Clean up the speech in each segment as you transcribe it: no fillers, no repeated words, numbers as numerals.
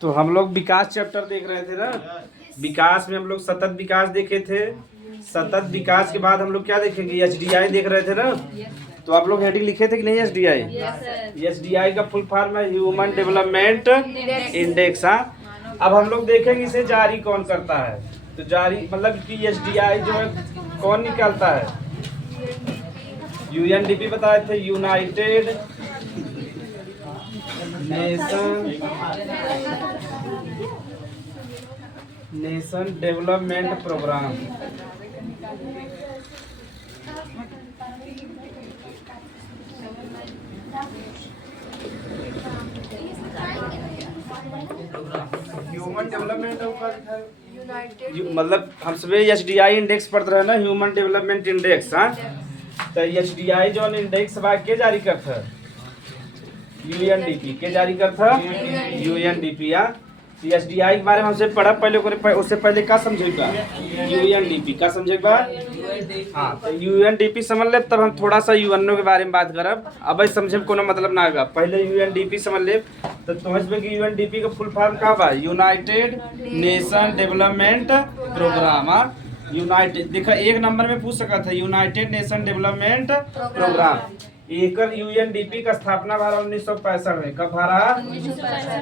तो हम लोग विकास चैप्टर देख रहे थे ना। विकास में हम लोग सतत विकास देखे थे। सतत विकास के बाद हम लोग क्या देखेंगे, एचडीआई देख रहे थे ना। तो आप लोग हेडिंग लिखे थे कि नहीं एचडीआई? एचडीआई का फुल फॉर्म है ह्यूमन डेवलपमेंट इंडेक्स। हाँ, अब हम लोग देखेंगे इसे जारी कौन करता है। तो जारी मतलब कि एचडीआई जो है कौन निकालता है? यूएनडीपी बताए थे, United Nation Development Program. Human development मतलब हम सब एचडीआई इंडेक्स पढ़ रहे हैं ना, ह्यूमन डेवलपमेंट इंडेक्स। हाँ, तो एचडीआई जो इंडेक्स बा के जारी करता है? यूएनडीपी के जारी करता है? यूएनडीपी। हाँ, एचडीआई के बारे में हमसे पढ़ा पहले, उससे पहले क्या समझेगा? यूएनडीपी का समझेगा। हाँ, तो यूएनडीपी समझ ले, तब हम थोड़ा सा यूएनओ के बारे में बात करब। अब समझे कोनो मतलब ना होगा, पहले यूएनडीपी समझ ले। तो समझ कि यूएनडीपी का फुल फॉर्म क्या बा? United Nation Development Program. United देखा एक नंबर में पूछ सका था, यूनाइटेड नेशन डेवलपमेंट प्रोग्राम। एकर यूएनडीपी का स्थापना भरा 1965 में। कब भरा?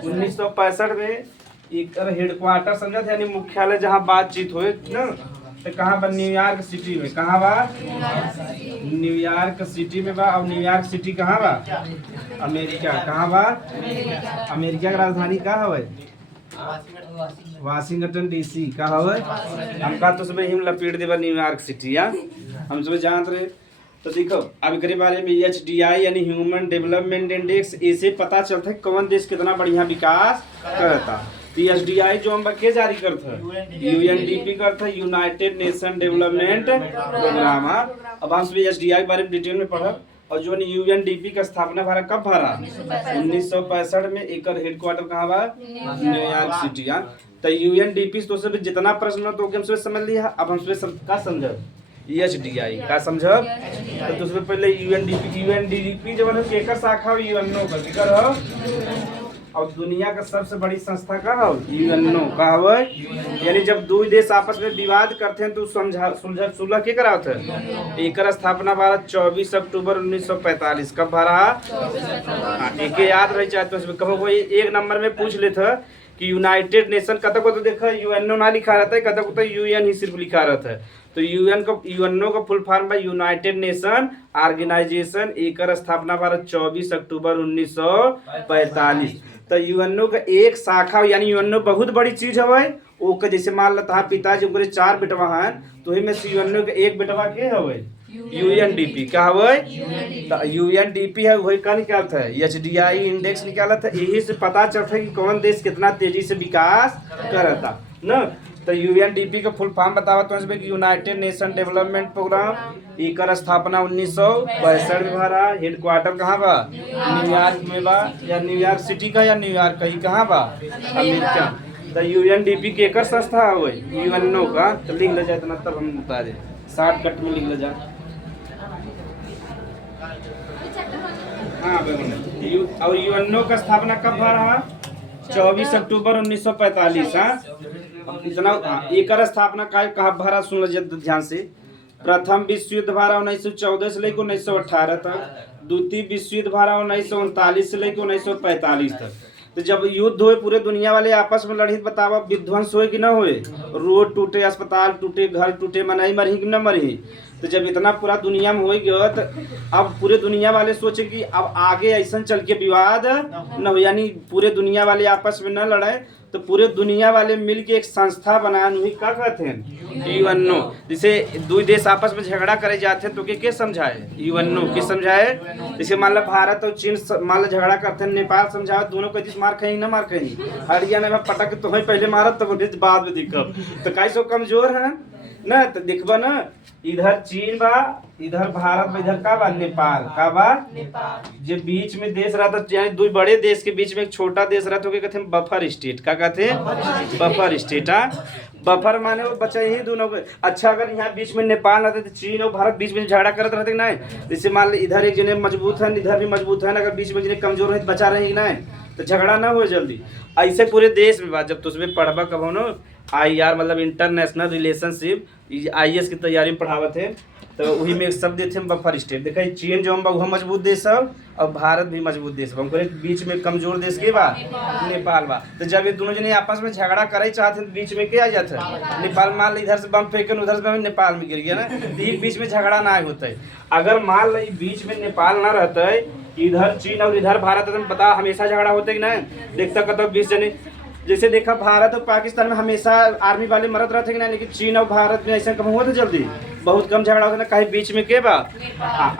1965 में। एकर हेडक्वार्टर समझा था, यानी मुख्यालय जहाँ बातचीत हुए ना, तो कहाँ बा? न्यूयॉर्क सिटी में। कहाँ बा? न्यूयॉर्क सिटी में बा। अब न्यूयॉर्क सिटी कहाँ बा? अमेरिका। कहाँ बा? अमेरिका की राजधानी कहाँ है? Washington DC. कहाँ है? हम कहा तो सुबह हिम लपेट देवा न्यूयॉर्क सिटी। हम सुबह जानते रहे। तो देखो अब के बारे में एचडीआई यानी ह्यूमन डेवलपमेंट इंडेक्स, इसे पता चलता है कौन देश कितना बढ़िया विकास करता। तो एचडीआई जो हम के जारी करता है? यूएनडीपी करता है, यूनाइटेड नेशन डेवलपमेंट प्रोग्राम। अब हम सब एचडीआई के बारे में डिटेल में पढ़ा। और जो यूएनडीपी का स्थापना भरा कब भरा? 1965 में। एकर हेडक्वार्टर कहाँ बा? New York city. तो यूएनडीपी तो सब जितना प्रश्न तो हम सब समझ लिया। अब हम सब का समझ एचडीआई का समझब। तो दूसरे पहले यूएनडीपी जो है केकर शाखा हो? यूएनओ का। केकर हो? और दुनिया का सबसे बड़ी संस्था का हो? यूएनओ का हो। यानी जब दो देश आपस में विवाद करते हैं तो सुलह के कराते हैं। एकर स्थापना भरा 24 अक्टूबर 1945। कब भरा? एक याद रह जाए तो कहो कोई एक नंबर में पूछ लेते कि यूनाइटेड नेशन कतक को तो देखा यूएनओ ना लिखा रहता है, कतक को तो यूएन ही सिर्फ लिखा रहता है। तो यूएनओ का फुल फॉर्म है यूनाइटेड नेशन ऑर्गेनाइजेशन। एकर स्थापना भरा 24 अक्टूबर 1945। तो यूएनओ का एक शाखा यानी यूएनओ बहुत बड़ी चीज है। ओके जैसे मान लेता है पिताजी उनके 4 बेटवा हैं, तो ही में यूएनओ के एक बेटवा के है? यूएनडीपी का है। तो यूएनडीपी है वही का निकालता है एचडीआई इंडेक्स निकाला था। यही से पता चलता है कि कौन देश कितना तेजी से विकास करता ना। तो यूएनडीपी का फुल फॉर्म बतावा तो यूनाइटेड नेशन डेवलपमेंट प्रोग्राम। एकर स्थापना 1965 में भरा। हेडक्वार्टर कहाँ बा? न्यूयॉर्क में बा। या न्यूयॉर्क सिटी का या न्यूयॉर्क का ही कहाँ बा? अमेरिका। तो यूएनडीपी के एकर संस्था है यूएनओ का। तो लिख ले जाए इतना तब हम बता दे, शॉर्टकट में लिख ले जाए। हाँ, और यूएनओ का स्थापना कब भरा? 24 अक्टूबर 1945। हाँ, इतना एकर स्थापना कहाँ भरा सुन लीजिए ध्यान से। प्रथम विश्व युद्ध भरा 1914 से लेकर 1918 तक। द्वितीय विश्व युद्ध भरा 1939 से लेकर 1945 तक। तो जब युद्ध हुए पूरे दुनिया वाले आपस में लड़ी, बतावा विध्वंस हुए कि ना हुए? रोड टूटे, अस्पताल टूटे, घर टूटे, मनाई मरी कि न मरी? तो जब इतना पूरा दुनिया में हो गया तो अब पूरे दुनिया वाले सोचे कि अब आगे ऐसा चल के विवाद न हो, यानी पूरे दुनिया वाले आपस में न लड़े। तो पूरे दुनिया वाले मिल के एक संस्था बनाने हुई, क्या कहते हैं? यूएनओ। जैसे दो देश आपस में झगड़ा करे जाते हैं तो के समझाए? यूएनओ के समझाए। जैसे मान लो भारत और चीन मान लो झगड़ा करते हैं, नेपाल समझाओ दोनों को जिस मार कहीं ना मार कहीं। हरियाणा में पटक तो पहले मारत तो बाद में दिक्कत। तो कैसो कमजोर है ना। तो देखबा ना, इधर चीन बा इधर भारत में, इधर का बा नेपाल, का बा जे बीच में देश रहा था, यानी दो बड़े देश के बीच में एक छोटा देश रहा, तो क्या कहते हैं बफर स्टेट, का कहते हैं बफर स्टेट। हाँ, बफर माने वो बचा ही दोनों को। अच्छा, अगर यहाँ बीच में नेपाल रहते तो चीन और भारत बीच में झगड़ा करते रहते नहीं, जैसे मान ली इधर एक जने मजबूत है, इधर भी मजबूत है, अगर बीच में जने कमजोर है तो बचा रहेगी नहीं, तो झगड़ा ना हो जल्दी। ऐसे पूरे देश में बात, जब तो उसमें पढ़वा कब हो ना IR मतलब इंटरनेशनल रिलेशनशिप, IS की तैयारी में पढ़ावत है, तो वही में सब देश में बफर स्टेट देखा, चीन जो हम वह मजबूत देश है और भारत भी मजबूत देश है, हमको बीच में कमजोर देश के बा नेपाल बा। तो जब ये दोनों जने आपस में झगड़ा करे चाहते हैं तो बीच में क्या आ जाता है नेपाल। मान ली इधर से बम फेंकन, उधर से नेपाल में गिर गया ना, तो ये बीच में झगड़ा ना होता है। अगर मान ली बीच में नेपाल ना रहता है, इधर चीन और इधर भारत, तो बता हमेशा झगड़ा होता है कि नहीं। देखता कतो 20 जने, जैसे देखा भारत और पाकिस्तान में हमेशा आर्मी वाले मरद रहते कि नहीं, लेकिन चीन और भारत में ऐसा कम हुआ था, जल्दी बहुत कम झगड़ा होता है। कहीं बीच में के बा।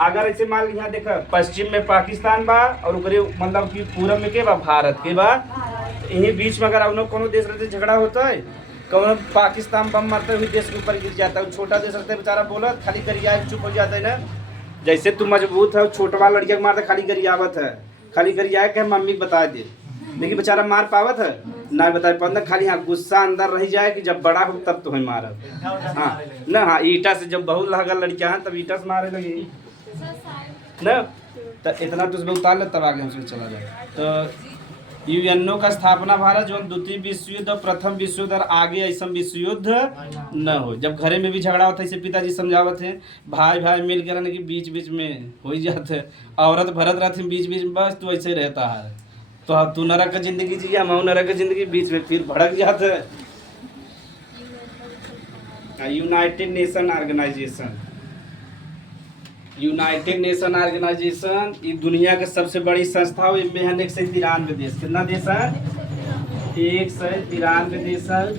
अगर ऐसे मान ली यहाँ देखा पश्चिम में पाकिस्तान बा और मतलब कि पूरब में के बा भारत के बा, यही बीच में अगर कोनो देश रहते झगड़ा होता है, कौन पाकिस्तान बम मारते हुए देश के ऊपर गिर जाता है, छोटा देश रहता है बेचारा बोला खाली गरिया चुप हो जाता है ना। जैसे तू मजबूत है, छोटवा लड़किया मारता खाली गरियावत है, खाली गरिया के मम्मी बता दे, लेकिन बेचारा मार पावत है ना, बता पाता खाली। हाँ, गुस्सा अंदर रह जाए कि जब बड़ा हो तब तो ही मारब। हाँ ना, हाँ ईटा से जब बहुत लगल लड़कियां हैं तब ईटा से मारे लगी ना, तो इतना तो उसमें उतार ले तब आगे हमसे चला जाए। तो UNO का स्थापना भारत जो द्वितीय विश्व युद्ध और प्रथम विश्व युद्ध और आगे ऐसा विश्व युद्ध न हो। जब घरे में भी झगड़ा होता है, इसे पिताजी समझावत हैं, भाई भाई मिल के रहने के बीच बीच में हो ही जाते, औरत भरत रहते बीच बीच में, बस तू ऐसे रहता है, तो अब तू नरक का जिंदगी जिया, मैं नरक का जिंदगी, बीच में फिर भड़क जाता है। United Nation Organization, United Nation Organization ये दुनिया के सबसे बड़ी संस्था है। इनमें है 193 देश। कितना देश है? 193 देश है।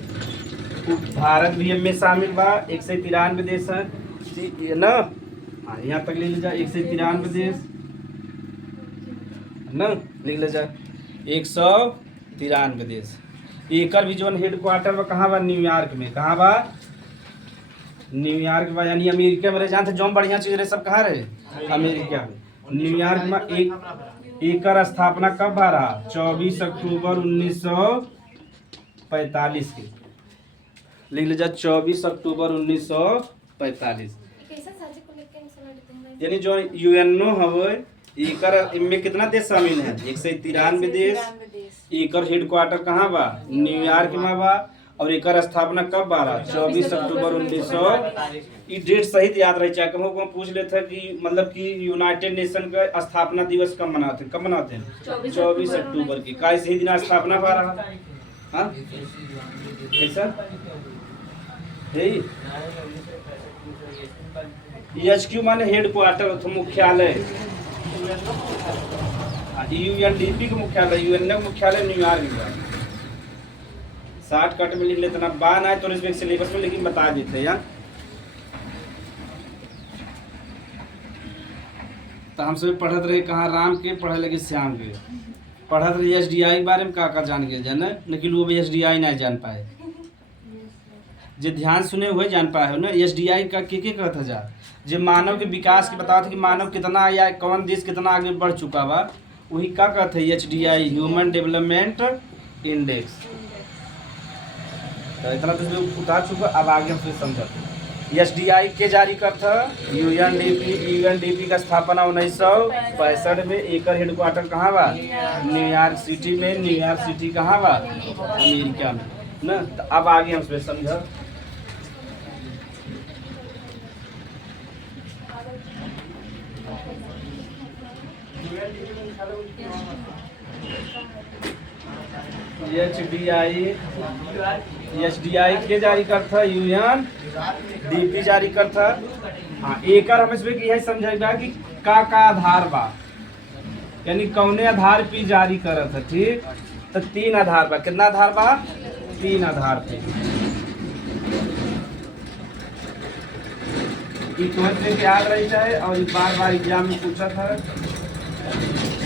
भारत भी इनमें शामिल बा, 193 देश है ना। हाँ, यहाँ तक ले जा 193 देश ना, लिख ले जा 193 देश। एकर भी जो हेडक्वार्टर बा कहाँ बा? न्यूयॉर्क में। कहाँ बा? न्यूयॉर्क में, यानी अमेरिका में रहे। जानते जो बढ़िया चीज रहे सब कहाँ रहे? अमेरिका में, न्यूयॉर्क में। एकर स्थापना कब भा रहा? 24 अक्टूबर 1945 के। लिख लीजिए 24 अक्टूबर 1945। यानी जो UNO है, एकर इनमें कितना देश शामिल है? 193 देश। एकर हेडक्वार्टर कहाँ बा? न्यूयॉर्क में बा। और एक स्थापना कब बारा? 24 अक्टूबर 1900। ये डेट सही याद रहे, चाहे कहो पूछ लेते कि मतलब कि यूनाइटेड नेशन का स्थापना दिवस कब मनाते हैं? 24 अक्टूबर की। का सही दिन स्थापना बारा? हाँ कैसा HQ माने हेडक्वार्टर, मुख्यालय। UNDP का मुख्यालय, UN का मुख्यालय न्यूयॉर्क में। शॉर्टकट में लिख लेते ना, बान आए तो इसमें सिलेबस में लेकिन बता देते यार। तो हम सब पढ़त रहे कहाँ? राम के पढ़े लगे श्याम के। पढ़त रहे SDI के बारे में का जान गए जाना, लेकिन वो भी SDI नहीं जान पाए। जो ध्यान सुने हुए जान पाए हो ना। SDI का के कहता जा, जो मानव के विकास के बताओ थे कि मानव कितना या कौन देश कितना आगे बढ़ चुका बा, वही का कहते हैं HDI, ह्यूमन डेवलपमेंट इंडेक्स। तो इतना तो उतार चुका, अब आगे हम समझते। SDI के जारी करता UNDP का स्थापना 1965 में। एकर हेडक्वार्टर कहाँ बा? न्यूयॉर्क सिटी में। न्यूयॉर्क सिटी कहाँ बा? अमेरिका में ना। तो अब आगे हम उसमें समझ। SDI के जारी करता, UNDP जारी करता। हाँ, एकर हम इसमें यही समझेगा कि का आधार बा, यानी कौने आधार पे जारी करत है। ठीक, तो 3 आधार बा। कितना आधार बा? 3 आधार पे। तुमसे याद रही है और बार बार एग्जाम में पूछा था।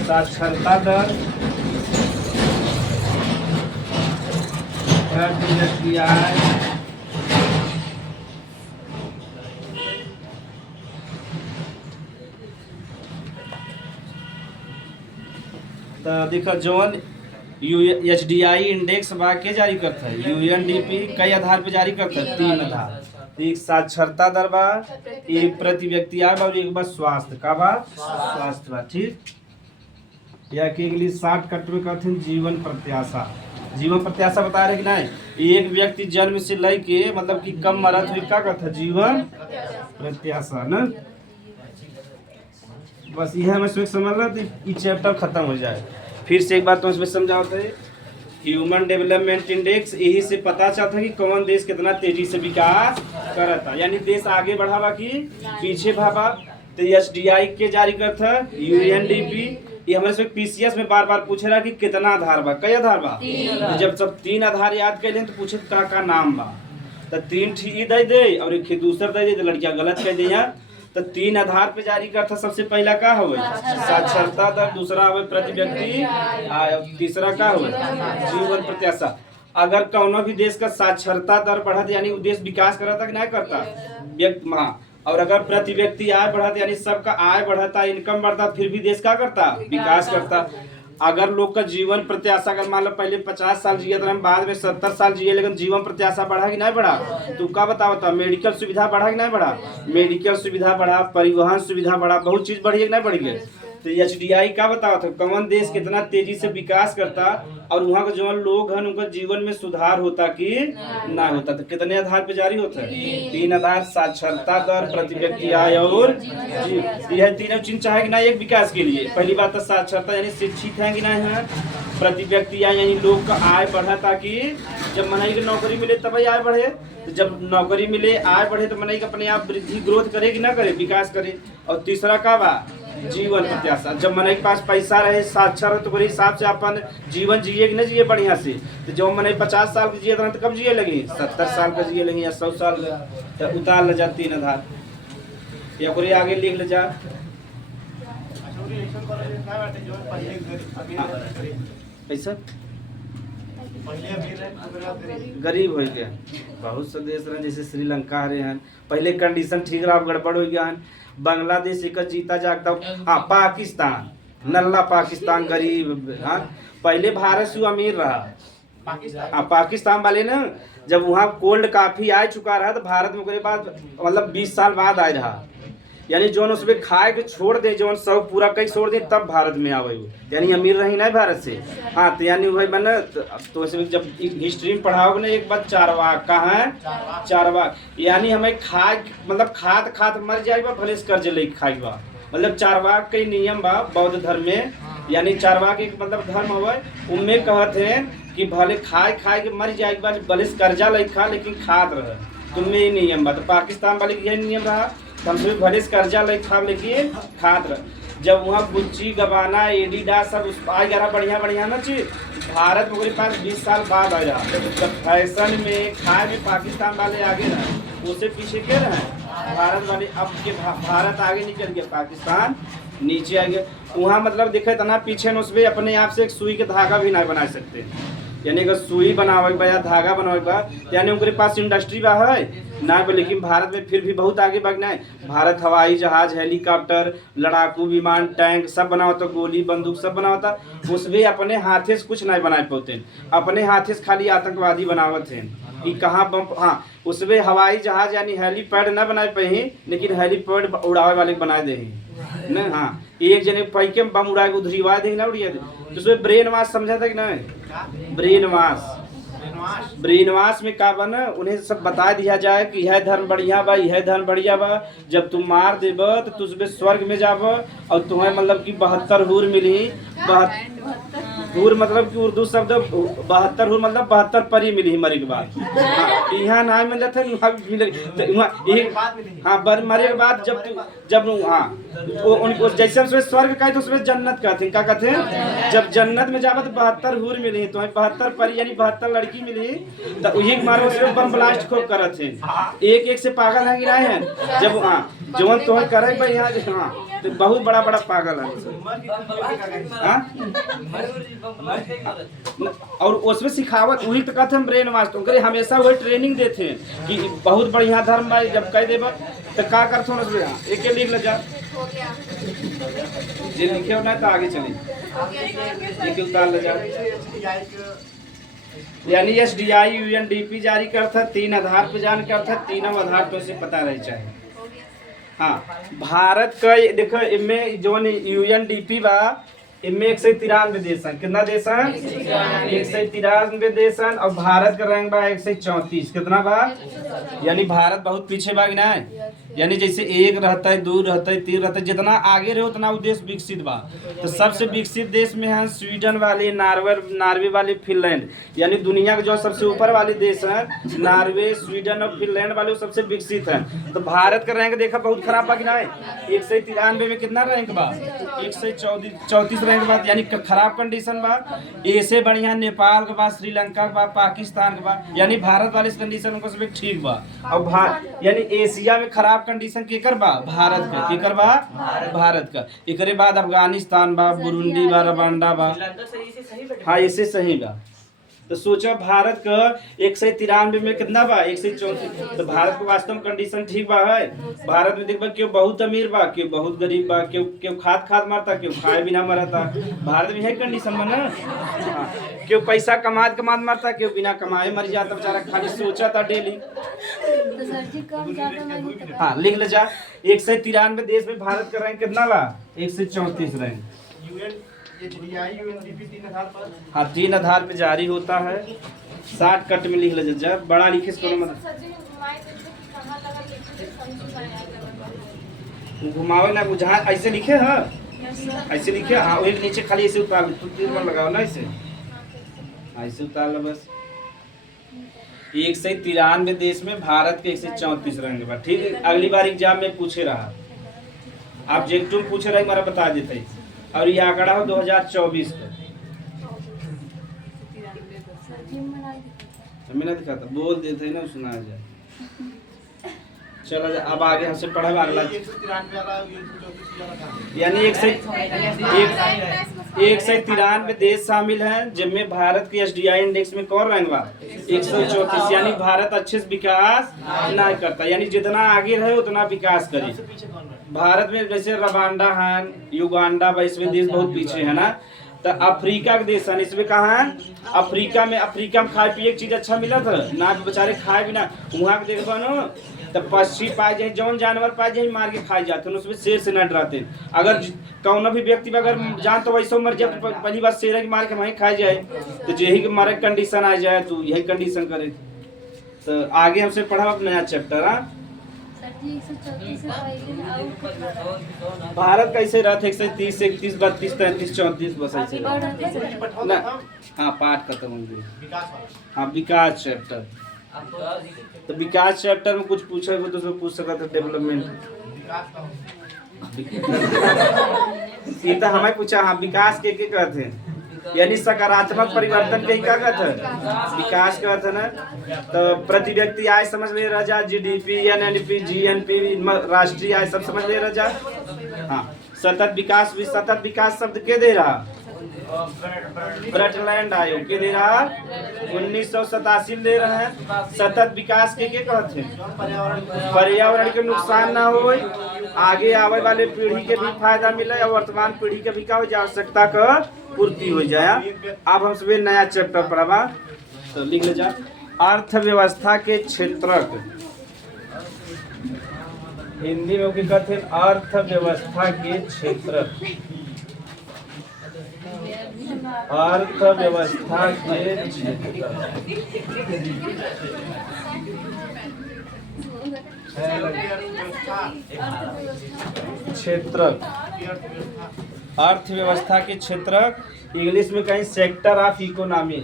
साक्षरता दर, तो देखो जौन HDI इंडेक्स बा के जारी करता है, UNDP कई आधार पे जारी करता है, 3 आधार। तो एक साक्षरता दर बा, एक प्रति व्यक्ति आय बा और एक बा स्वास्थ्य का बा, स्वास्थ्य बा, ठीक। या के इंग्लिश शॉर्टकट में कहते हैं जीवन प्रत्याशा। जीवन प्रत्याशा बता रहे कि नहीं, एक व्यक्ति जन्म से लेके मतलब कि कम मरत हुई क्या कहता है, जीवन प्रत्याशा ना। बस यह हमें समझ लो तो ये चैप्टर खत्म हो जाए। फिर से एक बार तो इसमें समझाओ थे, ह्यूमन डेवलपमेंट इंडेक्स, यही से पता चलता है कि कौन देश कितना तेजी से विकास करता, यानी देश आगे बढ़ावा कि पीछे भावा। तो HDI के जारी करता, UNDP ये हमारे से PCS में बार बार पूछे रहा कि कितना आधार बा, कई आधार बा। तो जब सब 3 आधार याद कर लें तो पूछे का नाम बा, तो 3 ठीक दे दे और एक दूसरा दे दे, तो लड़कियां गलत कह दिया। तो 3 आधार पे जारी करता, सबसे पहला का हो साक्षरता दर, दूसरा हो प्रति व्यक्ति आय, तीसरा का हो जीवन प्रत्याशा। अगर कौनो भी देश का साक्षरता दर बढ़त यानी वो देश विकास करता कि नहीं करता, व्यक्ति। और अगर प्रति व्यक्ति आय बढ़ता यानी सबका आय बढ़ता, इनकम बढ़ता, फिर भी देश क्या करता, विकास करता। अगर लोग का जीवन प्रत्याशा, अगर मान लो पहले 50 साल जिए तो बाद में 70 साल जिए, लेकिन जीवन प्रत्याशा बढ़ा कि नहीं बढ़ा, तो क्या बताओ, मेडिकल सुविधा बढ़ा कि नहीं बढ़ा, मेडिकल सुविधा बढ़ा, परिवहन सुविधा बढ़ा, बहुत चीज बढ़ी कि नहीं बढ़ी है। तो HDI क्या बताओ था, कौन देश कितना तेजी से विकास करता और वहाँ के जो लोग हैं उनका जीवन में सुधार होता कि ना होता। तो कितने आधार पे जारी होता है, 3 आधार, साक्षरता दर, प्रति व्यक्ति आय और यह तीनों चीज चाहे कि ना एक विकास के लिए। पहली बात तो साक्षरता यानी शिक्षित है कि नहीं है, प्रति व्यक्ति आय यानी लोग का आय बढ़ा ताकि जब मनई की नौकरी मिले तब आय बढ़े, तो जब नौकरी मिले आय बढ़े तो मनई अपने आप वृद्धि ग्रोथ करे कि ना करे, विकास करे। और तीसरा का बा जीवन प्रत्याशा, जब मन के पास पैसा रहे, साक्षर तो मेरे हिसाब से अपन जीवन जिए कि नहीं जिए बढ़िया से। तो जो मन 50 साल के जिए तो कब जिए लगी, 70 साल का जिए लगी या 100 साल का। तो उतार ले जा 3 आधार या कोई आगे लिख ले जा। पैसा गरीब हो गया, बहुत से देश रहे जैसे श्रीलंका रहे हैं, पहले कंडीशन ठीक रहा, गड़बड़ हो गया है। बांग्लादेश एक जीता जागता, हाँ पाकिस्तान, नल्ला पाकिस्तान गरीब। हाँ पहले भारत से अमीर रहा, पाकिस्तान वाले ना जब वहाँ कोल्ड काफी आ चुका रहा तो भारत में बाद मतलब 20 साल बाद आए रहा, यानी जो उसमें खाए के छोड़ दे, जो सब पूरा कई छोड़ दे तब भारत में आवे, यानी अमीर रही ना भारत से। हाँ तो यानी वही बना तो जब हिस्ट्री में पढ़ाओगे ना एक बार चारवाक कहाँ है, चारवाक यानी हमें खाए मतलब खाद खाद मर जाएगा भले कर्ज ले खाएगा, मतलब चारवाक के नियम बा बौद्ध धर्म में, यानी चारवाक एक मतलब धर्म हुआ उनमें कहते हैं कि भले खाए खाए के मर जाएगा भले कर्जा ले खा लेकिन खाद रहे, तुम्हें ये नियम बा। तो पाकिस्तान वाले यही नियम रहा, हमसे भले कर्जा ले खा लेकिन खाद रहे। जब वहाँ गुच्ची गबाना एडिडास सब आ गया बढ़िया बढ़िया ना चीज, भारत में मेरे पास 20 साल बाद आ रहा, जब फैशन में खाए में पाकिस्तान वाले आगे रहे, उसे पीछे के रहे भारत वाले। अब के भारत आगे निकल गया, पाकिस्तान नीचे आ गया। वहाँ मतलब देखे इतना पीछे न उसमें अपने आप से एक सुई के धागा भी नहीं बना सकते, यानी अगर सुई बनावे बा या धागा बनावे बा यानी उनके पास इंडस्ट्री बा है ना, लेकिन भारत में फिर भी बहुत आगे बढ़ना है। भारत हवाई जहाज, हेलीकॉप्टर, लड़ाकू विमान, टैंक सब बनाता, गोली बंदूक सब बनाता, उसमें अपने हाथे से कुछ नहीं बना पाते, अपने हाथे से खाली आतंकवादी बनावत हैं कि कहाँ बम। हाँ उसमें हवाई जहाज यानी हेलीपैड न बना पाए, लेकिन हेलीपैड उड़ावे वाले बनाए दे ना। हाँ एक जने पैके में बम उड़ा के उधरीवा दे ना उड़िया दे, तो उसमें ब्रेन वाश समझा था कि नहीं, ब्रेन वाश। ब्रेन वाश में का बना उन्हें सब बता दिया जाए कि यह धर्म बढ़िया बा, यह धर्म बढ़िया बा, जब तुम मार देब तो तुझमें स्वर्ग में जाब और तुम्हें मतलब कि 72 हूर मिली। हूर मतलब कि उर्दू शब्द 72 हूर मतलब 72 परी मिली मरे के बाद। यहाँ ना मिल था हाँ मरे के बाद जब हाँ जैसे उसमें स्वर्ग का है तो उसमें जन्नत कहते हैं, क्या कहते हैं, जब जन्नत में जाबा तो 72 हूर मिली, तो 72 परी यानी 72 लड़की मिली, तो वही मारे उसमें बम ब्लास्ट खूब करत है, एक एक से पागल है कि नहीं है। जब हाँ जवन तो करे भाई यहाँ हाँ तो बहुत बड़ा बड़ा पागल है और उसमें सिखावत वही तो कहते हैं ब्रेन वाश। तो हमेशा वही ट्रेनिंग देते हैं कि बहुत बढ़िया धर्म भाई, जब कह देब तो क्या करते हो उसमें एक लिख ले जा, जे लिखे हो ना तो आगे चले। ये क्यों उतार ले जा। यानी SDI UNDP जारी करता 3 आधार पे जान करता 3 आधार पे से पता रह चाहिए। हाँ, भारत का देखो इनमें जो UNDP बा इनमें 193 देश हैं। कितना देश हैं? 193 देश हैं। और भारत का रैंक बा 134। कितना बा? यानी भारत बहुत पीछे बा कि नहीं? यानी जैसे 1 रहता है, 2 रहता है, 3 रहता है, जितना आगे रहे उतना वो देश विकसित बा। तो सबसे विकसित देश में है स्वीडन वाले, नॉर्वे वाले, फिनलैंड। यानी दुनिया के जो सबसे ऊपर वाले देश हैं नॉर्वे, स्वीडन और फिनलैंड वाले, वो सबसे विकसित हैं। तो भारत का रैंक देखा बहुत खराब बा कि नहीं? 193 में कितना रैंक बा? 134 रैंक बा। यानी खराब कंडीशन बा। ऐसे बढ़िया नेपाल का बा, श्रीलंका का बा, पाकिस्तान का बा। यानी भारत वाले कंडीशन उनको सब ठीक बा। और यानी एशिया में खराब कंडीशन केकर बा? भारत का। केकर बा? भारत का। एकरे बाद अफगानिस्तान बा, बुरुंडी बा, रवांडा बा। हाँ, ऐसे सही बा। तो सोचा भारत का 193 में कितना बा? 134। तो भारत को वास्तव में कंडीशन ठीक बा है। भारत में देखबा क्यों बहुत अमीर बा, क्यों बहुत गरीब बा, क्यों खाद मरता, क्यों खाए बिना मरता। भारत में है कंडीशन में ना। क्यों पैसा कमात मरता, क्यों बिना कमाए मर जाता बेचारा, खाली सोचा था डेली। हाँ, लिख ले जा। 193 देश में भारत का रैंक कितना बा? 134 रैंक। हाँ, 3 आधार पे जारी होता है। 60 कट में लिख ले जा। बड़ा लिखे से घुमावे ना बुझा, ऐसे लिखे। हाँ, ऐसे लिखे। हाँ, वही नीचे खाली ऐसे उतार ले। तू तीर में लगाओ ना, ऐसे ऐसे उतार लो बस। 193 देश में भारत के 134 रैंक बा। ठीक है, अगली बार एग्जाम में पूछे रहा, आप जेक्टू में पूछे रहे, हमारा बता देते हैं। और ये आंकड़ा हो 2024 का। मैंने दिखा था, बोल देते हैं ना, सुना जाए। चलो अब आगे हमसे पढ़ा अगला। यानी 193 देश शामिल हैं, जिनमें भारत की SDI इंडेक्स में कौन रैंक बा? 134। यानी भारत अच्छे से विकास नहीं करता। यानी जितना आगे रहे उतना विकास करे। भारत में जैसे रवांडा है, युगांडा बा, इसमें देश बहुत पीछे है ना। तो अफ्रीका के देश है, इसमें कहाँ है? अफ्रीका में खाए पिए चीज अच्छा मिला था ना, बेचारे खाए बिना। वहाँ के देखो ना, तो पक्षी पाए जाए, जौन जानवर पाए जाए मार के खाए जाते हैं। उसमें शेर से न डराते। अगर कौन भी व्यक्ति अगर जान तो वैसे मर जाए, तो पहली बार शेर की मार के वहीं खाए जाए। तो यही मारे कंडीशन आ जाए, तो यही कंडीशन करे। तो आगे हमसे पढ़ा अब नया चैप्टर। हाँ, भारत कैसे रहते? 130, 31, 32, 33, 34 बस ऐसे ना। हाँ, पाठ खत्म हो गया। हाँ, विकास चैप्टर। तो विकास चैप्टर में कुछ पूछेगा तो उसमें पूछ सकता था डेवलपमेंट। ये तो हमें पूछा। हाँ, विकास के कहते हैं? यानी सकारात्मक परिवर्तन के क्या कहते हैं? विकास कहते हैं ना। तो प्रति व्यक्ति आय समझ ले रह जा, GDP, NNP, GNP, राष्ट्रीय आय सब समझ ले रह जा। हाँ, सतत विकास शब्द के दे रहा? ब्रटलैंड आयोग के दे रहा? 1987 दे रहे हैं। सतत विकास के कहते हैं? पर्यावरण के नुकसान ना हो, आगे आवे वाले पीढ़ी के भी फायदा मिले और वर्तमान पीढ़ी के भी का आवश्यकता का पूर्ति हो जाए। अब हम सभी नया चैप्टर पढ़ा। तो लिख ले जा। अर्थव्यवस्था के क्षेत्रक। हिंदी में क्या कहते हैं? अर्थव्यवस्था के क्षेत्रक। अर्थव्यवस्था के क्षेत्रक। अर्थव्यवस्था के क्षेत्रक इंग्लिश में कहीं सेक्टर ऑफ इकोनॉमी।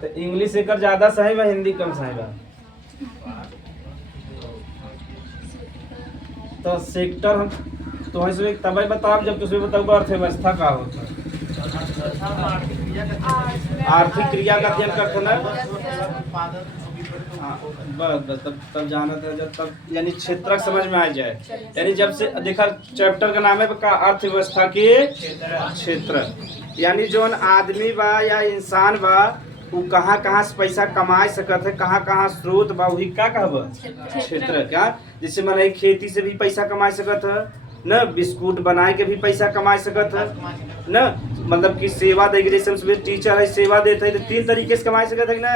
तो इंग्लिश एक ज्यादा सही बा, हिंदी कम सही बा। तो सेक्टर हम तो इसमें तब बताओ जब तुझे बताओ अर्थव्यवस्था का होता है। आर्थिक क्रिया का अध्ययन करते ना। हाँ, बस तब जाना था जब तब यानी क्षेत्रक समझ में आ जाए। यानी जब से देखा चैप्टर का नाम है का अर्थव्यवस्था के क्षेत्र। यानी जो आदमी बा या इंसान बा वो कहाँ कहाँ से पैसा कमा सकत है, कहाँ कहाँ स्रोत बा, वही क्या कहब? क्षेत्र। क्या जैसे मन खेती से भी पैसा कमा सकत है, न बिस्कुट बनाए के भी पैसा कमा सकत है न, मतलब कि सेवा दे के, जैसे उसमें टीचर है सेवा देते है तो 3 तरीके से कमा सकत है ना।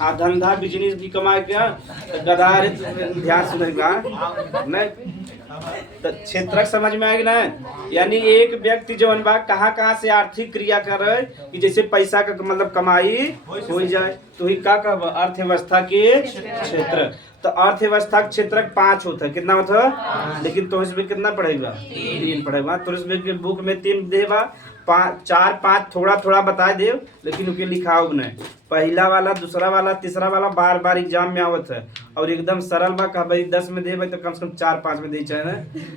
आ धंधा बिजनेस भी कमाए के गधा ध्यान सुनेगा न। तो क्षेत्रक समझ में आएगा ना, यानी एक व्यक्ति जवन बा कहाँ से आर्थिक क्रिया करे कि जैसे पैसा का मतलब कमाई हो जाए, तो ही का कहब अर्थव्यवस्था के क्षेत्र। तो अर्थव्यवस्था के क्षेत्र 5 होता है, कितना होता है, लेकिन तो इसमें कितना पढ़ेगा 3 पढ़ेगा। तो इसमें बुक में 3 देगा, 4 5 थोड़ा थोड़ा बता दे, लेकिन उनके लिखाओ नहीं। पहला वाला, दूसरा वाला, तीसरा वाला बार बार एग्जाम में आवत है, और एकदम सरल बा। कह भाई 10 में देवे तो कम से कम 4 5 में दे चाहे ना।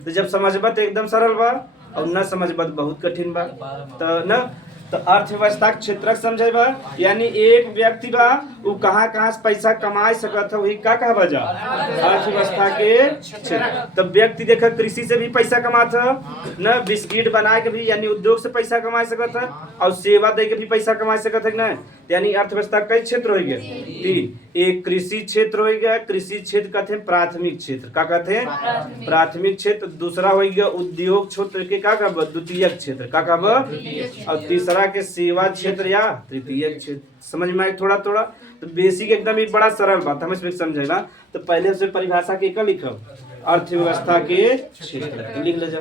तो जब समझबा तो एकदम सरल बा, और न समझबा तो बहुत कठिन बा। तो न, तो अर्थव्यवस्था के क्षेत्र समझेबा, यानी एक व्यक्ति बा वो कहाँ से पैसा कमा सकत है, वही का कहबा जा अर्थव्यवस्था के क्षेत्र। तो व्यक्ति देखा कृषि से भी पैसा कमाता है न, बिस्किट बना के भी यानी उद्योग से पैसा कमा सकत है, और सेवा दे के भी पैसा कमा सकत है ना। यानी अर्थव्यवस्था कई क्षेत्र हो गए 3। एक कृषि क्षेत्र हो गया, कृषि क्षेत्र कहते हैं प्राथमिक क्षेत्र, का कहते हैं प्राथमिक क्षेत्र। दूसरा हो गया उद्योग क्षेत्र के का कहब द्वितीयक क्षेत्र, का कहब, और तीसरा के सेवा क्षेत्र या तृतीयक क्षेत्र। समझ में आए थोड़ा थोड़ा। तो बेसिक एकदम ही बड़ा सरल बात हम इसमें समझेगा। तो पहले से परिभाषा के का लिखब अर्थव्यवस्था के क्षेत्र, तो लिख ले जा।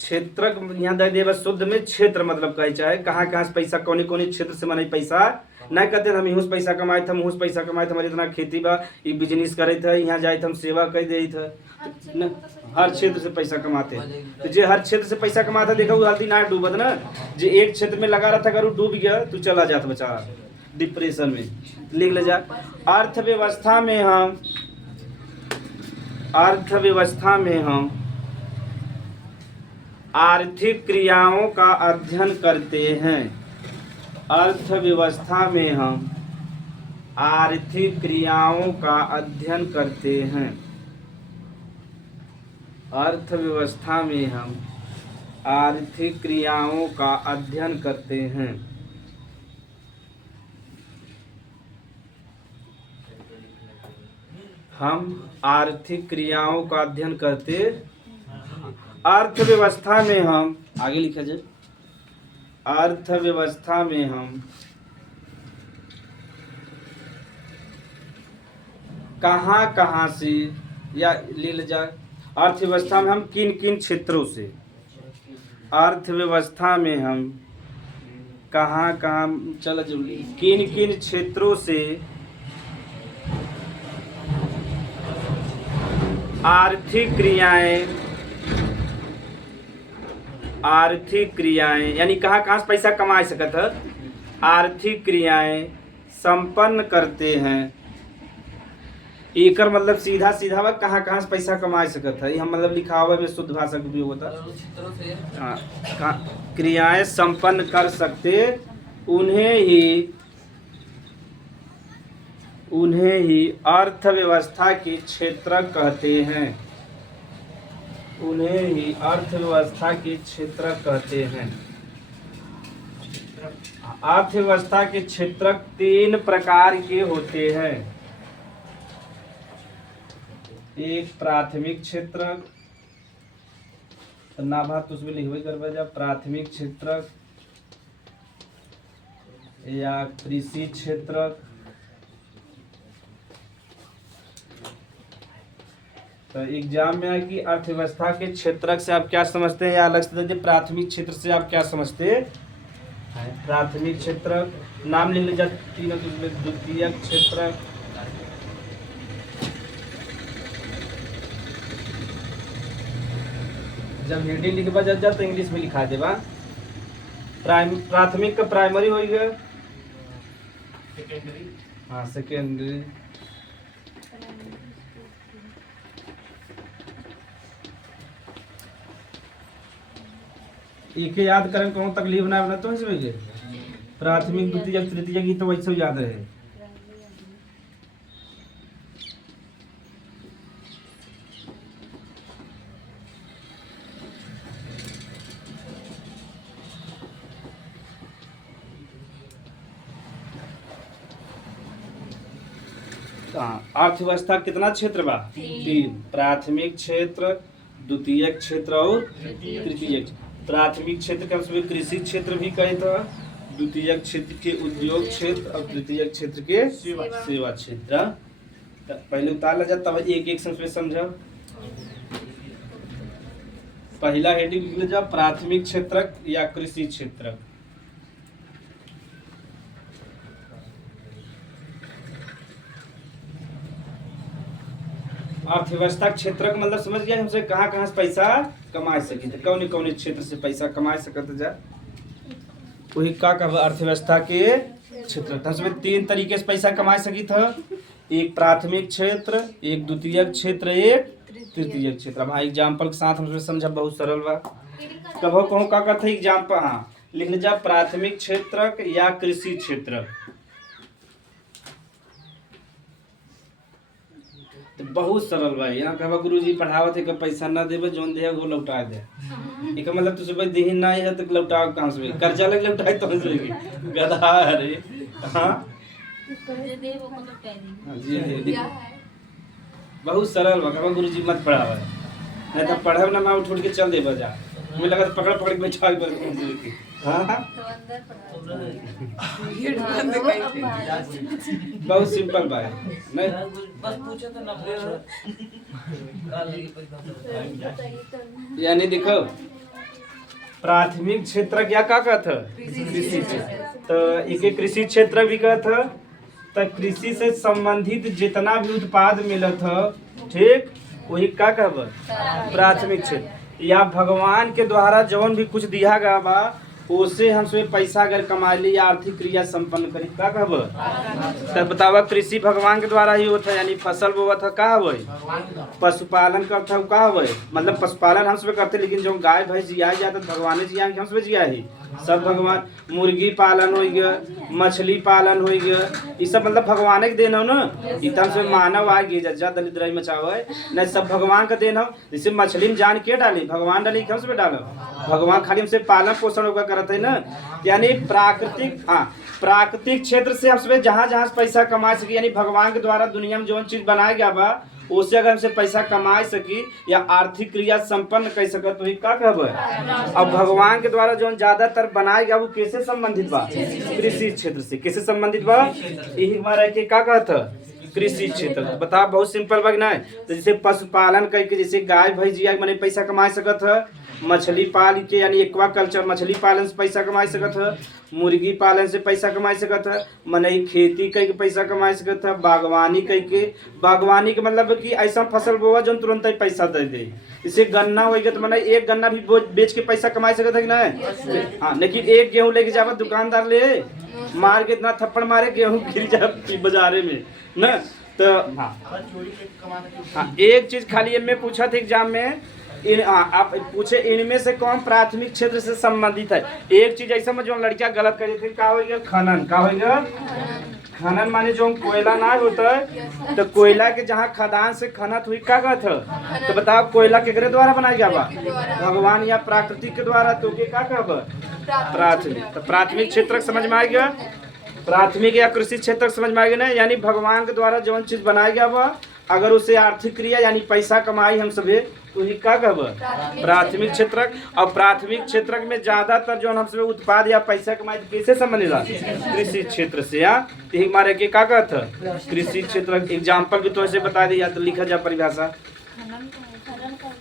क्षेत्र यहाँ दे दे बस शुद्ध में क्षेत्र मतलब कहे चाहे कहाँ से पैसा कौन क्षेत्र से मने पैसा ना कहते हम इहूँ से पैसा कमाए थे, हम पैसा कमाए थे, हमारे इतना खेती बा, ये बिजनेस करे थे, यहाँ जाए थे हम सेवा कर दे थे। हर क्षेत्र से पैसा कमाते हैं। तो जो हर क्षेत्र से पैसा कमाता देखा वो हल्दी ना डूबत ना, जो एक क्षेत्र में लगा रहा था अगर वो डूब गया तो चला जाता बेचारा डिप्रेशन में। लिख ले जा। अर्थव्यवस्था में हम आर्थिक क्रियाओं का अध्ययन करते हैं। अर्थव्यवस्था में हम आर्थिक क्रियाओं का अध्ययन करते हैं। अर्थव्यवस्था में हम आर्थिक क्रियाओं का अध्ययन करते हैं। हम आर्थिक क्रियाओं का अध्ययन करते। अर्थव्यवस्था में हम आगे लिखा जाए, अर्थव्यवस्था में हम कहाँ से या ले जाए, अर्थव्यवस्था में हम किन किन क्षेत्रों से, अर्थव्यवस्था में हम कहाँ चलो जल्दी, किन किन क्षेत्रों से आर्थिक क्रियाएं यानी कहाँ से पैसा कमा सकत है, आर्थिक क्रियाएं संपन्न करते हैं। एकर मतलब सीधा वह कहाँ से पैसा कमा सकत है, हम मतलब लिखा हुआ में शुद्ध भाषा का उपयोग होता है। क्रियाएं संपन्न कर सकते, उन्हें ही अर्थव्यवस्था के क्षेत्र कहते हैं। उन्हें ही अर्थव्यवस्था के क्षेत्र कहते हैं। अर्थव्यवस्था के क्षेत्र 3 प्रकार के होते हैं। एक प्राथमिक क्षेत्र, ना बात उसमें लिखवे करवा जा, प्राथमिक क्षेत्र या कृषि क्षेत्र। तो एग्जाम में है कि अर्थव्यवस्था के क्षेत्र से आप क्या समझते हैं, या अलग से प्राथमिक क्षेत्र से आप क्या समझते हैं। प्राथमिक क्षेत्र नाम लिख लीजिए, तीनों द्वितीय क्षेत्र, जब हेडिंग लिखवा जा तो इंग्लिश में लिखा देवा। प्राथमिक का प्राइमरी हो गया, हाँ सेकेंडरी, एक याद करें कौन तकलीफ ना बना तो इसमें प्राथमिक द्वितीय तृतीय की तो वैसे याद रहे। अर्थव्यवस्था कितना क्षेत्र बा? 3। प्राथमिक क्षेत्र, द्वितीयक क्षेत्र और तृतीयक। प्राथमिक क्षेत्र का कृषि क्षेत्र भी कहे था, द्वितीयक क्षेत्र के उद्योग क्षेत्र और तृतीयक क्षेत्र के सेवा क्षेत्र। पहले उतार ला तब एक एक से समझा। पहला हेडिंग लिख लीजिए प्राथमिक क्षेत्र या कृषि क्षेत्र। अर्थव्यवस्था क्षेत्र का मतलब समझ गया हमसे कहाँ कहाँ से पैसा कमा सकी थे, कौन कौन क्षेत्र से पैसा कमा सकते जा वही का अर्थव्यवस्था के क्षेत्र। उसमें 3 तरीके से पैसा कमा सकी था, एक प्राथमिक क्षेत्र, एक द्वितीयक क्षेत्र, एक तृतीयक क्षेत्र। अब एग्जाम्पल के साथ हम समझा बहुत सरल बा। कहो कहूँ का करते एग्जाम्पल लिख लीजिए प्राथमिक क्षेत्र या कृषि क्षेत्र। तो बहुत सरल बा। यहाँ कहवा गुरु जी पढ़ावत है कि पैसा ना देवे जोन दे वो लौटा दे। एक मतलब तुझे भाई देही ना है तो लौटाओ कहाँ से? कर्जा लग लौटाए तो गधा अरे जी बहुत सरल बा। कहवा गुरु जी मत पढ़ावा नहीं तो पढ़ब ना मैं उठ के चल दे बजा। मुझे लगा पकड़ पकड़ के बैठा के बहुत सिंपल बात नहीं बस पूछा तो ना यानी देखो प्राथमिक क्षेत्र क्या कहता कृषि क्षेत्र। तो एक कृषि क्षेत्र भी कहता तो कृषि से संबंधित जितना भी उत्पाद मिलत है ठीक वही का कहब प्राथमिक क्षेत्र। या भगवान के द्वारा जौन भी कुछ दिया गया बा उससे हमसे पैसा अगर कमा ली या आर्थिक क्रिया संपन्न करी का कहब तब बतावा। कृषि भगवान के द्वारा ही होता है यानी फसल बोवत है का हवे पशुपालन करता है का हवे मतलब पशुपालन हम सब करते लेकिन जो गाय भैंस जिया जाता भगवान जिया हम सब जिया ही सब भगवान। मुर्गी पालन हो गया, मछली पालन हो गया, ये सब मतलब भगवान के देन हो ना। इतना से मानव आ गई जज्जा दलित रही मचावे नहीं सब भगवान का देन हो। जैसे मछली में जान के डाली भगवान डाली हम सब डालो भगवान खाली हमसे पालन पोषण होगा करते है ना। यानी प्राकृतिक क्षेत्र से हम सब जहाँ जहाँ पैसा कमा सके यानी भगवान के द्वारा दुनिया में जो चीज बनाया गया बा उससे अगर हमसे पैसा कमा सकी या आर्थिक क्रिया संपन्न कर सकत तो का कहब। अब भगवान के द्वारा जो ज्यादातर बनाया गया वो कैसे संबंधित बा कृषि क्षेत्र से। कैसे संबंधित बा यही हमारा के का कहता कृषि क्षेत्र। बता बहुत सिंपल बा ना। तो जैसे पशुपालन करके जैसे गाय भैंस जिया मैंने पैसा कमा सकत है, मछली पाल के यानी एक्वा कल्चर मछली पालन से पैसा कमा सकत है, मुर्गी पालन से पैसा कमा सकत है, मनई खेती करके पैसा कमा सकत है, बागवानी करके बागवानी के मतलब कि ऐसा फसल बोवा जो तुरंत ही पैसा दे दे। जैसे गन्ना होगा तो मैंने एक गन्ना भी बेच के पैसा कमा सकत है कि नहीं। हाँ लेकिन एक गेहूँ लेके जावा दुकानदार ले मार के इतना थप्पड़ मारे गेहूँ गिर जाए बाजारे में ना। तो हाँ एक चीज खाली मैं पूछा था एग्जाम में आप पूछे इनमें से कौन प्राथमिक क्षेत्र से संबंधित है। एक चीज ऐसा में जो लड़कियां गलत कर देती क्या होगा खनन का होगा। खनन माने जो कोयला ना होता है तो कोयला के जहाँ खदान से खनत हुई का था तो बताओ कोयला केकरे द्वारा बनाया गया बा भगवान या प्राकृतिक के द्वारा तो के का कहब प्राथमिक। तो प्राथमिक क्षेत्र समझ में आ गया प्राथमिक या कृषि क्षेत्र समझ में आ गया ना। यानी भगवान के द्वारा जो चीज बनाया गया बा अगर उसे आर्थिक क्रिया यानी पैसा कमाई हम सभी तो ही का कहब प्राथमिक क्षेत्र। और प्राथमिक क्षेत्र में ज्यादातर जो हम सब उत्पाद या पैसा कमाई कैसे संबंधित कृषि क्षेत्र से। यही हमारे के का कहता कृषि क्षेत्र। एग्जाम्पल भी तो ऐसे बता दिया तो लिखा जा परिभाषा।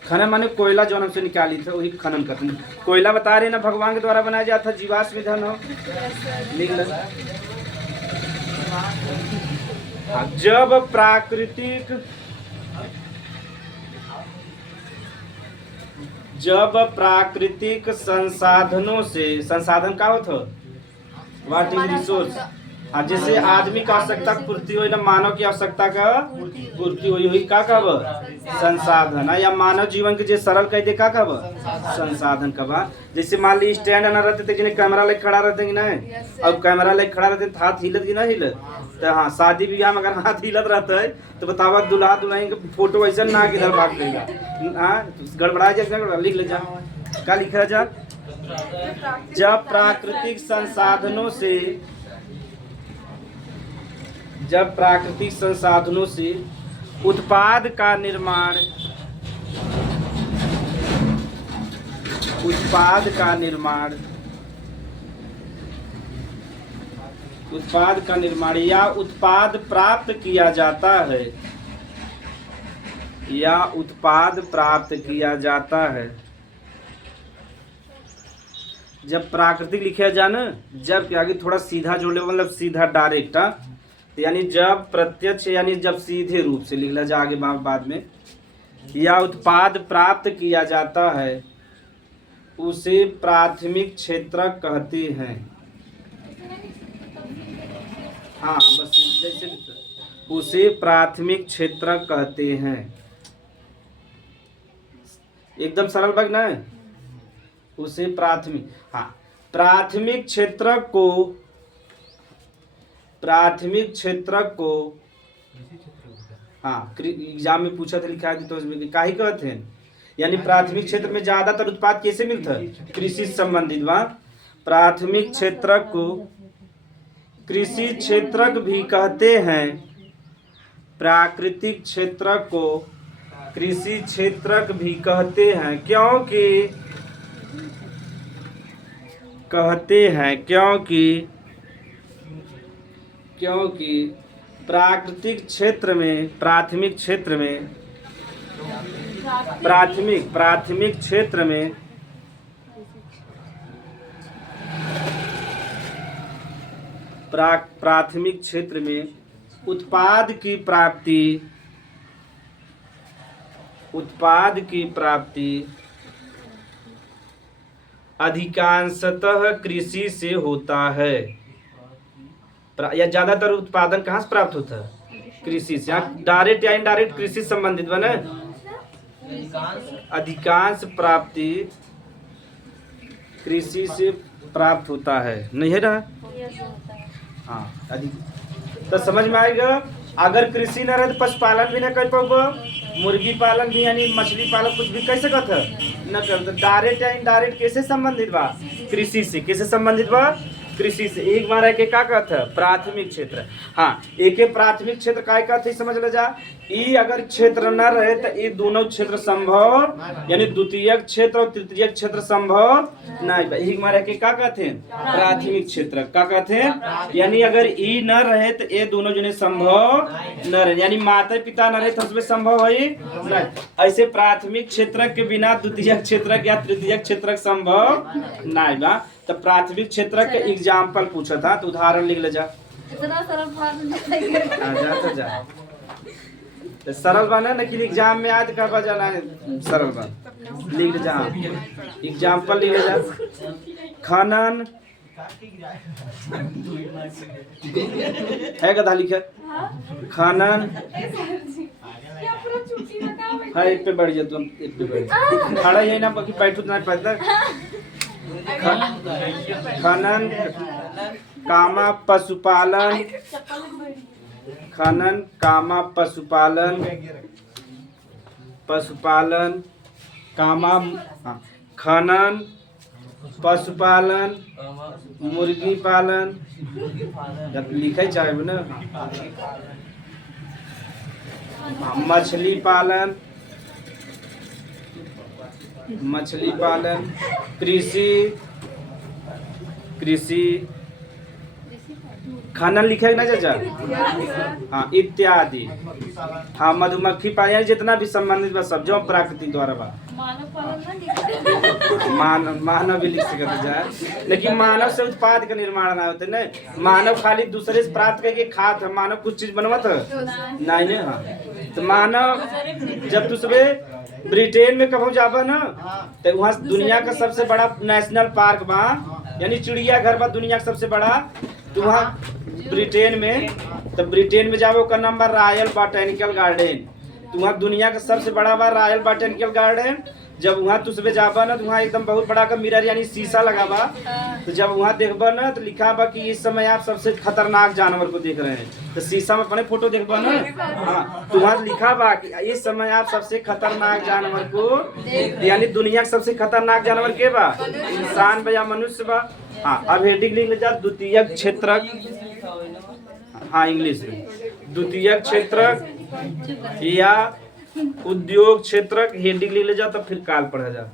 खनन माने कोयला जो हमसे निकाली था वही खनन करते हैं। कोयला बता रहे ना भगवान के द्वारा बनाया जाता जीवाश्म ईंधन हो लिख लो। जब प्राकृतिक संसाधनों से संसाधन का होता व्हाट इज रिसोर्स। हाँ जैसे आदमी का आवश्यकता पूर्ति हुई ना मानव की आवश्यकता का पूर्ति हुई हुई का कब संसाधन या मानव जीवन के जो सरल कह दे का कब संसाधन कब। जैसे मान ली स्टैंड ना रहते थे जिन्हें कैमरा लेके खड़ा रहते कि नहीं अब कैमरा लेके खड़ा रहते तो हाथ हिलत कि नहीं हिलत। तो हाँ शादी ब्याह में अगर हाथ हिलत रहता है तो बतावा दुल्हा दुल्हन का फोटो ऐसा ना किधर भाग देगा। हाँ गड़बड़ा जाए लिख ले जा क्या लिखा जा। जब प्राकृतिक संसाधनों से जब प्राकृतिक संसाधनों से उत्पाद का निर्माण उत्पाद का निर्माण या उत्पाद प्राप्त किया जाता है जब प्राकृतिक लिखा जाए ना, जब के आगे थोड़ा सीधा जोड़ ले, मतलब सीधा डायरेक्ट, तो यानी जब प्रत्यक्ष यानी जब सीधे रूप से लिखला जा आगे बाद में, या उत्पाद प्राप्त किया जाता है उसे प्राथमिक क्षेत्र कहते हैं। हाँ बस जैसे उसे प्राथमिक क्षेत्र कहते हैं। एकदम सरल बात ना है, उसे प्राथमिक, हाँ प्राथमिक क्षेत्र को हाँ एग्जाम में पूछा था, लिखा है तो उसमें काहे कहते हैं, यानी प्राथमिक क्षेत्र में ज्यादातर उत्पाद कैसे मिलता है, कृषि से संबंधित। वहाँ प्राथमिक क्षेत्र को कृषि क्षेत्रक भी कहते हैं, प्राकृतिक क्षेत्र को कृषि क्षेत्रक भी कहते हैं, क्योंकि प्राकृतिक क्षेत्र में प्राथमिक क्षेत्र में उत्पाद की प्राप्ति अधिकांशतः कृषि से होता है, या ज्यादातर उत्पादन कहाँ से प्राप्त होता है, कृषि से। डायरेक्ट या इनडायरेक्ट कृषि संबंधित बने, अधिकांश प्राप्ति कृषि से प्राप्त होता है, नहीं है ना। हाँ तो समझ में आएगा। अगर कृषि न रहे तो पशुपालन भी न कर पाओगे, मुर्गी पालन भी यानी मछली पालन कुछ भी कैसे करते न कर। डायरेक्ट या इनडायरेक्ट कैसे संबंधित बा, कृषि से। कैसे संबंधित बा, कृषि से। एक बार है का कहते हैं प्राथमिक क्षेत्र। हाँ एक प्राथमिक क्षेत्र का कहते समझ ले जा। ई अगर क्षेत्र न रहे तो ये दोनों क्षेत्र संभव, यानी द्वितीयक क्षेत्र और तृतीयक क्षेत्र संभव नहीं। एक बार है का कहते हैं प्राथमिक क्षेत्र का कहते हैं, यानी अगर ई न रहे तो ये दोनों जने संभव न रहे, यानी माता पिता न रहे तो उसमें संभव है नहीं। ऐसे प्राथमिक क्षेत्र के बिना द्वितीयक क्षेत्र या तृतीयक क्षेत्र संभव नहीं बा। तो प्राथमिक क्षेत्र के एग्जाम्पल पूछा था, तो उदाहरण लिख ले जा। इतना सरल जा तो सरल बना ना कि एग्जाम में आज का जाना है, सरल बन लिख ले जा। एग्जाम्पल लिख ले जा। खनन है गधा लिखे, खनन हाँ एक पे बढ़ जाए, तुम एक पे बढ़ खड़ा यही ना बाकी बैठो ना पड़ता। खनन कामा पशुपालन, खनन कामा पशुपालन, पशुपालन कामा खनन पशुपालन मुर्गी पालन लिखे चाहे ना, मछली पालन, मछली पालन, कृषि, कृषि खनन लिखे ना चाचा, हाँ इत्यादि। हाँ मधुमक्खी पालन जितना भी संबंधित बा सब जो प्राकृतिक द्वारा बा। मानव भी लिख सकते जाए, लेकिन मानव से उत्पाद का निर्माण ना होते नहीं। मानव खाली दूसरे से प्राप्त करके खात है, मानव कुछ चीज बनवा था नहीं नहीं। हाँ तो मानव जब दूसरे ब्रिटेन में कभी जाबा ना तो वहाँ दुनिया का सबसे बड़ा नेशनल पार्क बा, यानी चिड़ियाघर बा दुनिया का सबसे बड़ा। तो वहाँ ब्रिटेन में, तो ब्रिटेन में जाबो का नाम बा रॉयल बॉटेनिकल गार्डन। तो वहाँ दुनिया का सबसे बड़ा बा रॉयल बॉटेनिकल गार्डन। जब वहाँ तुझ जाबा ना तो वहाँ एकदम बहुत बड़ा का मिरर यानी शीशा लगा बा। तो जब वहाँ देखबा ना तो लिखा बा कि इस समय आप सबसे खतरनाक जानवर को देख रहे हैं। तो शीशा में अपने फोटो देखबा ना, हाँ तो वहाँ लिखा बा कि इस समय आप सबसे खतरनाक जानवर को, यानी दुनिया का सबसे खतरनाक जानवर के बा, इंसान बा या मनुष्य बा। हाँ अब हेडिंग लिख ले जा, द्वितीयक क्षेत्रक, हाँ इंग्लिश में द्वितीयक क्षेत्रक या उद्योग क्षेत्रक हेडिंग ले जा तब फिर काल पढ़ा जा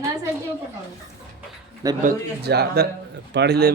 ना सर जो पढ़ाओ नहीं ज्यादा पढ़ ले